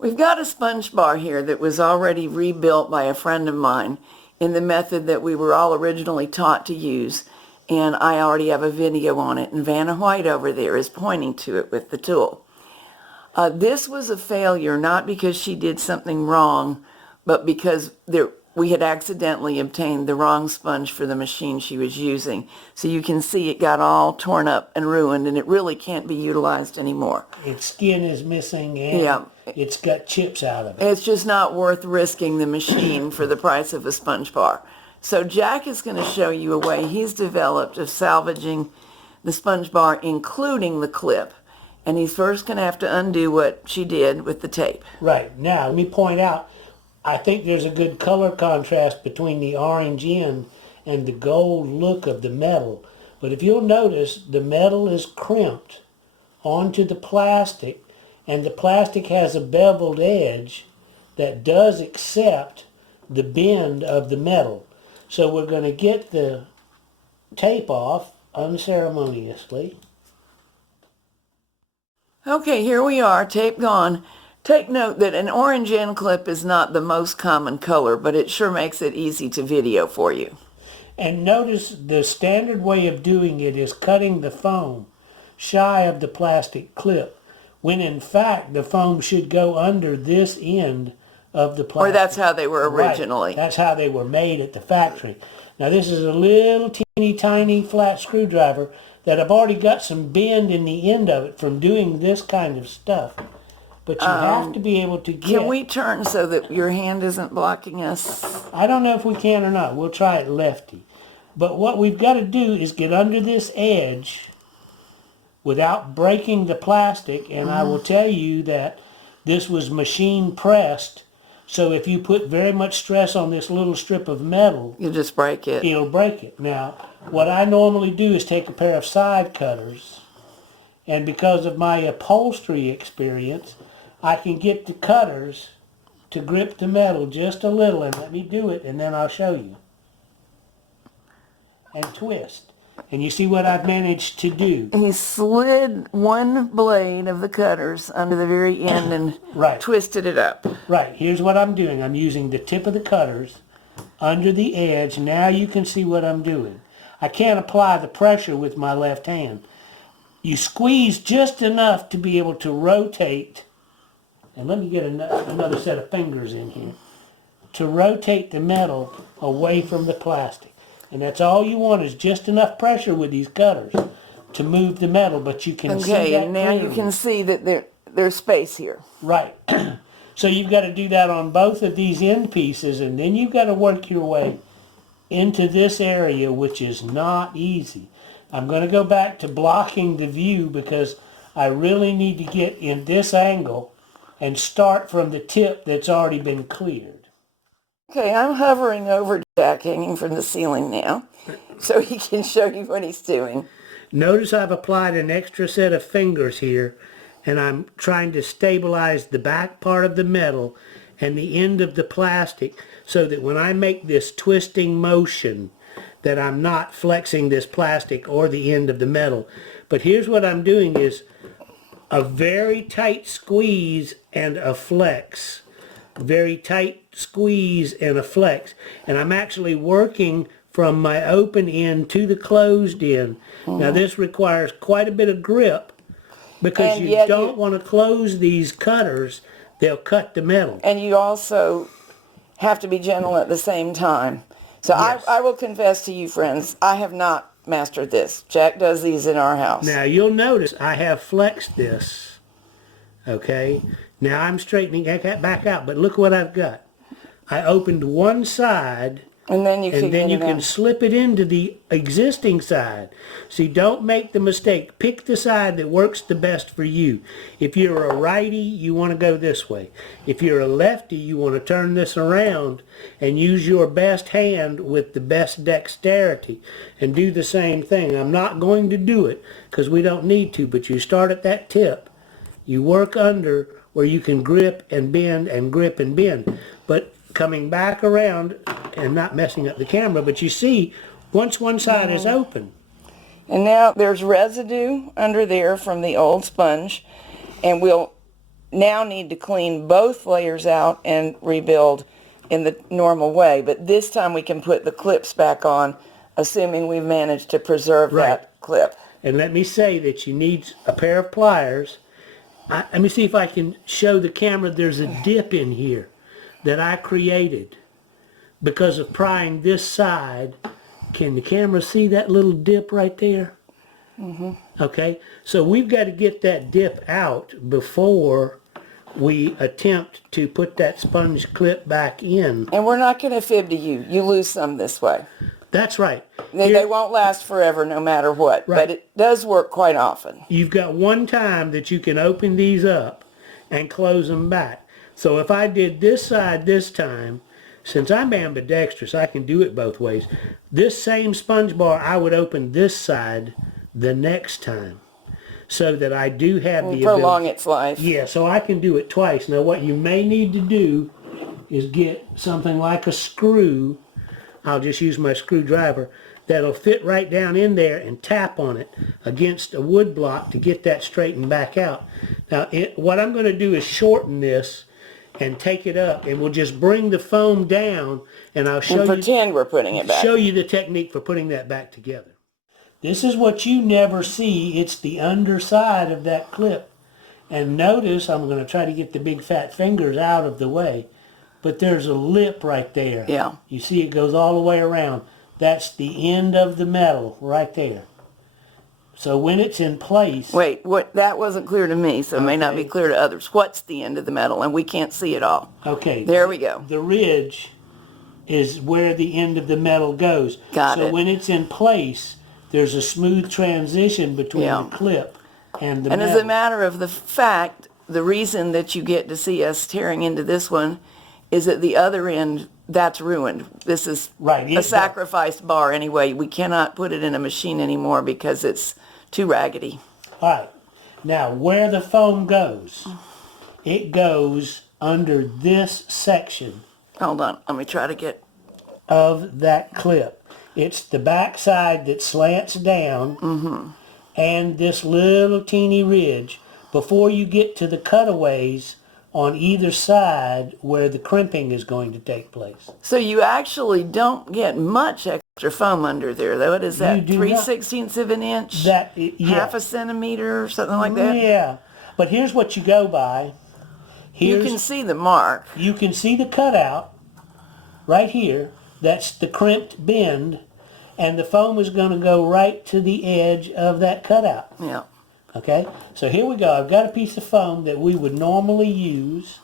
We've got a sponge bar here that was already rebuilt by a friend of mine in the method that we were all originally taught to use, and I already have a video on it, and Vanna White over there is pointing to it with the tool. This was a failure not because she did something wrong, but because we had accidentally obtained the wrong sponge for the machine she was using. So you can see it got all torn up and ruined, and it really can't be utilized anymore. Its skin is missing, and it's got chips out of it. It's just not worth risking the machine for the price of a sponge bar. So Jack is going to show you a way he's developed of salvaging the sponge bar, including the clip. And he's first going to have to undo what she did with the tape. Right. Now, let me point out, I think there's a good color contrast between the orange end and the gold look of the metal. But if you'll notice, the metal is crimped onto the plastic, and the plastic has a beveled edge that does accept the bend of the metal. So we're going to get the tape off unceremoniously. Okay, here we are, tape gone. Take note that an orange end clip is not the most common color, but it sure makes it easy to video for you. And notice the standard way of doing it is cutting the foam shy of the plastic clip, when in fact the foam should go under this end of the plastic. Or that's how they were originally. Right. That's how they were made at the factory. Now this is a little teeny tiny flat screwdriver that I've already got some bend in the end of it from doing this kind of stuff. But you have to be able to get... Can we turn so that your hand isn't blocking us? I don't know if we can or not. We'll try it lefty. But what we've got to do is get under this edge without breaking the plastic. And I will tell you that this was machine pressed. So if you put very much stress on this little strip of metal... You just break it. It'll break it. Now, what I normally do is take a pair of side cutters. And because of my upholstery experience, I can get the cutters to grip the metal just a little, and let me do it, and then I'll show you. And twist. And you see what I've managed to do. He slid one blade of the cutters under the very end and twisted it up. Right. Here's what I'm doing. I'm using the tip of the cutters under the edge. Now you can see what I'm doing. I can't apply the pressure with my left hand. You squeeze just enough to be able to rotate. And let me get another set of fingers in here, to rotate the metal away from the plastic. And that's all you want, is just enough pressure with these cutters to move the metal, but you can see that Okay, and now clearly. you can see that there's space here. Right. So you've got to do that on both of these end pieces, and then you've got to work your way into this area, which is not easy. I'm going to go back to blocking the view because I really need to get in this angle and start from the tip that's already been cleared. Okay, I'm hovering over Jack, hanging from the ceiling now, so he can show you what he's doing. Notice I've applied an extra set of fingers here, and I'm trying to stabilize the back part of the metal and the end of the plastic so that when I make this twisting motion, that I'm not flexing this plastic or the end of the metal. But here's what I'm doing is a very tight squeeze and a flex. Very tight squeeze and a flex. And I'm actually working from my open end to the closed end. Now this requires quite a bit of grip because you don't want to close these cutters. They'll cut the metal. And you also have to be gentle at the same time. So yes. I will confess to you, friends, I have not mastered this. Jack does these in our house. Now you'll notice I have flexed this. Okay? Now I'm straightening that back out, but look what I've got. I opened one side, and then you can slip it into the existing side. See, don't make the mistake. Pick the side that works the best for you. If you're a righty, you want to go this way. If you're a lefty, you want to turn this around and use your best hand with the best dexterity and do the same thing. I'm not going to do it because we don't need to, but you start at that tip. You work under where you can grip and bend and grip and bend. But coming back around and not messing up the camera, but you see, once one side is open. And now there's residue under there from the old sponge, and we'll now need to clean both layers out and rebuild in the normal way. But this time we can put the clips back on, assuming we've managed to preserve that clip. And let me say that you need a pair of pliers. Let me see if I can show the camera. There's a dip in here that I created because of prying this side. Can the camera see that little dip right there? Okay, so we've got to get that dip out before we attempt to put that sponge clip back in. And we're not going to fib to you. You lose some this way. That's right. They won't last forever no matter what, but it does work quite often. You've got one time that you can open these up and close them back. So if I did this side this time, since I'm ambidextrous, I can do it both ways. This same sponge bar, I would open this side the next time so that I do have the ability. Prolong its life. Yeah, so I can do it twice. Now what you may need to do is get something like a screw. I'll just use my screwdriver that'll fit right down in there and tap on it against a wood block to get that straightened back out. Now what I'm going to do is shorten this and take it up, and we'll just bring the foam down, and I'll show pretend we're putting it back. Show you the technique for putting that back together. This is what you never see. It's the underside of that clip. And notice, I'm going to try to get the big fat fingers out of the way, but there's a lip right there. Yeah. You see it goes all the way around. That's the end of the metal right there. So when it's in place... Wait, that wasn't clear to me, so it may not be clear to others. What's the end of the metal? And we can't see it all. Okay. There we go. The ridge is where the end of the metal goes. Got it. So when it's in place, there's a smooth transition between the clip and the metal. And as a matter of the fact, the reason that you get to see us tearing into this one is at the other end, that's ruined. This is a sacrificed bar anyway. We cannot put it in a machine anymore because it's too raggedy. All right. Now, where the foam goes, it goes under this section. Hold on. Let me try to get... of that clip. It's the back side that slants down and this little teeny ridge before you get to the cutaways on either side where the crimping is going to take place. So you actually don't get much extra foam under there, though. What is that, 3/16 of an inch? Half a centimeter or something like that? Yeah. But here's what you go by. You can see the mark. You can see the cutout right here. That's the crimped bend. And the foam is going to go right to the edge of that cutout. Yeah. Okay, so here we go. I've got a piece of foam that we would normally use.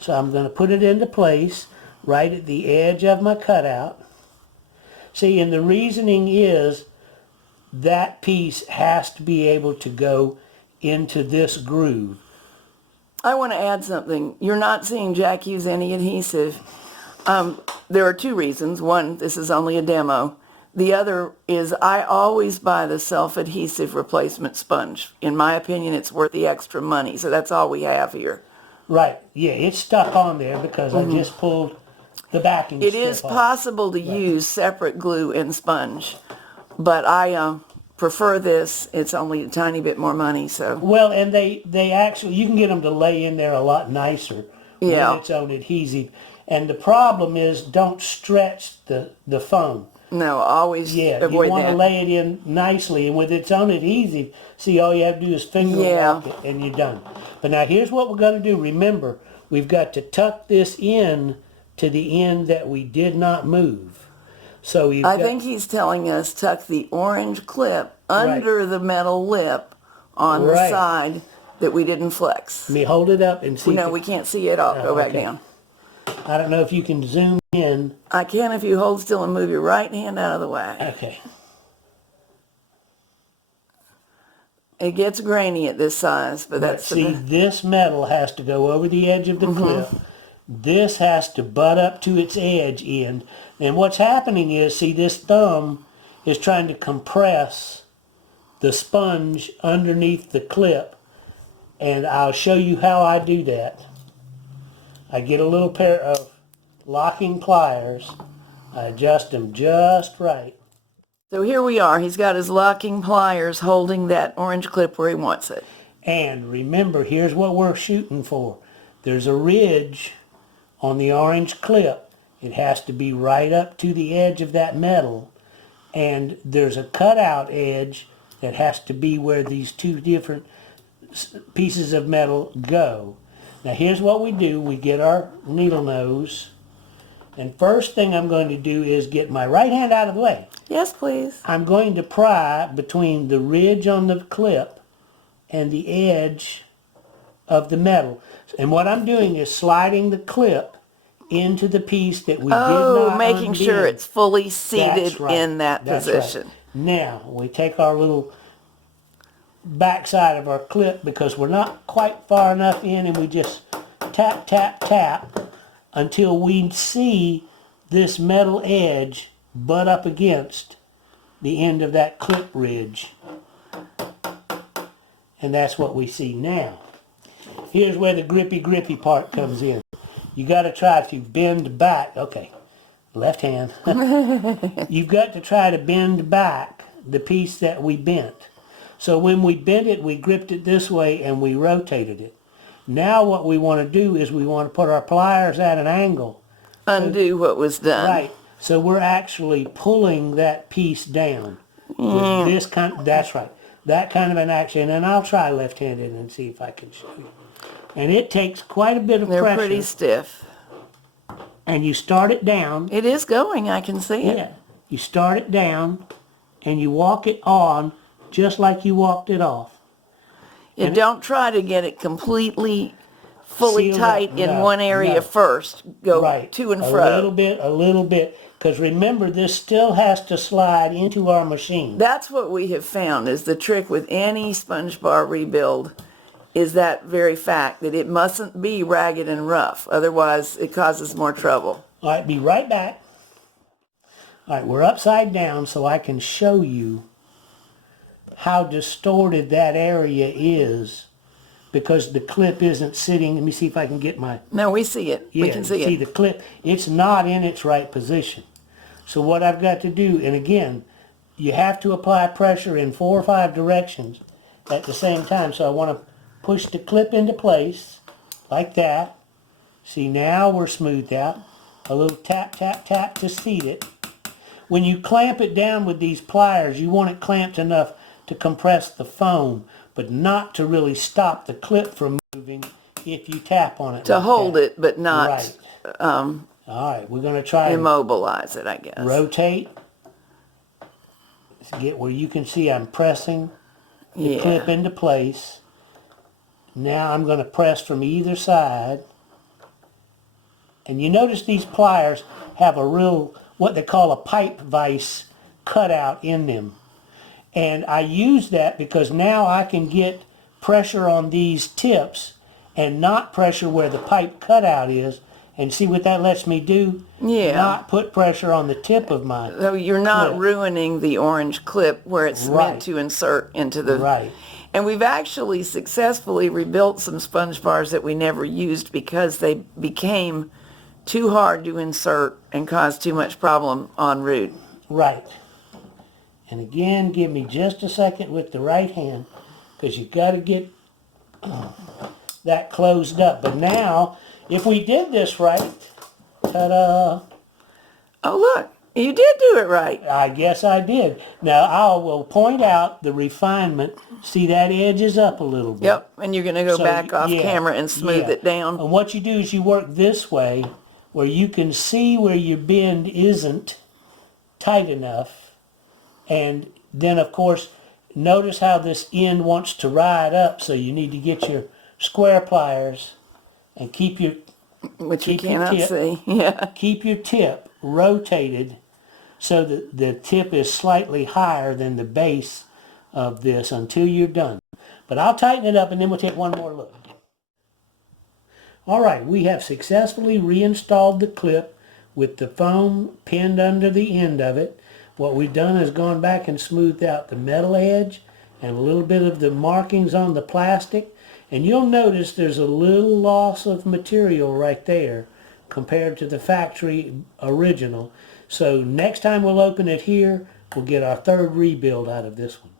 So I'm going to put it into place right at the edge of my cutout. See, and the reasoning is that piece has to be able to go into this groove. I want to add something. You're not seeing Jack use any adhesive. There are two reasons. One, this is only a demo. The other is I always buy the self-adhesive replacement sponge. In my opinion, it's worth the extra money, so that's all we have here. Right, yeah, it's stuck on there because I just pulled the backing It strip is off. possible to use separate glue and sponge, but I prefer this. It's only a tiny bit more money, so. Well, and they actually, you can get them to lay in there a lot nicer with its own adhesive. And the problem is don't stretch the foam. No, always avoid that. You want to lay it in nicely, and with its own adhesive, see, all you have to do is finger lock it, and you're done. But now here's what we're going to do. Remember, we've got to tuck this in to the end that we did not move. So I think he's telling us tuck the orange clip under the metal lip on the side that we didn't flex. Let me hold it up and see. No, we can't see it all. Go back down. I don't know if you can zoom in. I can if you hold still and move your right hand out of the way. Okay. It gets grainy at this size, but that's... See, this metal has to go over the edge of the clip. This has to butt up to its edge end. And what's happening is, see, this thumb is trying to compress the sponge underneath the clip. And I'll show you how I do that. I get a little pair of locking pliers. I adjust them just right. So here we are. He's got his locking pliers holding that orange clip where he wants it. And remember, here's what we're shooting for. There's a ridge on the orange clip. It has to be right up to the edge of that metal. And there's a cutout edge that has to be where these two different pieces of metal go. Now here's what we do. We get our needle nose. And first thing I'm going to do is get my right hand out of the way. Yes, please. I'm going to pry between the ridge on the clip and the edge of the metal. And what I'm doing is sliding the clip into the piece that we did not making undid. sure it's fully seated That's right. in that That's position. Right. Now, we take our little backside of our clip because we're not quite far enough in, and we just tap, tap, tap until we see this metal edge butt up against the end of that clip ridge. And that's what we see now. Here's where the grippy part comes in. You got to try to bend back. Okay, left hand. You've got to try to bend back the piece that we bent. So when we bent it, we gripped it this way and we rotated it. Now what we want to do is we want to put our pliers at an angle. Undo what was done. Right. So we're actually pulling that piece down. With this kind, that's right. That kind of an action. And I'll try left-handed and see if I can show you. And it takes quite a bit of They're pressure. pretty stiff. And you start it down. It is going, I can see it. Yeah. You start it down and you walk it on just like you walked it off. You don't try to get it completely fully Sealed tight up. in No, one area no. first. Go Right. to and A fro. little bit. Because remember, this still has to slide into our machine. That's what we have found is the trick with any sponge bar rebuild is that very fact that it mustn't be ragged and rough. Otherwise, it causes more trouble. All right, be right back. All right, we're upside down so I can show you how distorted that area is because the clip isn't sitting. Let me see if I can get my... No, we see it. Yeah, We can see see it. the clip. It's not in its right position. So what I've got to do, and again, you have to apply pressure in 4 or 5 directions at the same time. So I want to push the clip into place like that. See, now we're smoothed out. A little tap, tap, tap to seat it. When you clamp it down with these pliers, you want it clamped enough to compress the foam, but not to really stop the clip from moving if you tap on it. To like hold that. it, but not Right. All right, we're going to try and immobilize it, I guess. rotate. Let's get where you can see I'm pressing the clip into place. Now I'm going to press from either side. And you notice these pliers have a real, what they call a pipe vise cutout in them. And I use that because now I can get pressure on these tips and not pressure where the pipe cutout is. And see what that lets me do? Yeah. Not put pressure on the tip of my So you're not clip. ruining the orange clip where it's Right. meant to insert into the... Right. And we've actually successfully rebuilt some sponge bars that we never used because they became too hard to insert and caused too much problem en route. Right. And again, give me just a second with the right hand because you've got to get that closed up. But now, if we did this right, ta-da, Oh, look, you did do it right. I guess I did. Now, I will point out the refinement. See, that edge is up a little bit. Yep, and you're going to go So, back off yeah, camera and smooth yeah. it down. And what you do is you work this way where you can see where your bend isn't tight enough. And then, of course, notice how this end wants to ride up, so you need to get your square pliers and keep your Which you keep your cannot tip. see. Yeah. keep your tip rotated so that the tip is slightly higher than the base of this until you're done. But I'll tighten it up and then we'll take one more look. All right, we have successfully reinstalled the clip with the foam pinned under the end of it. What we've done is gone back and smoothed out the metal edge and a little bit of the markings on the plastic. And you'll notice there's a little loss of material right there compared to the factory original. So next time we'll open it here, we'll get our third rebuild out of this one.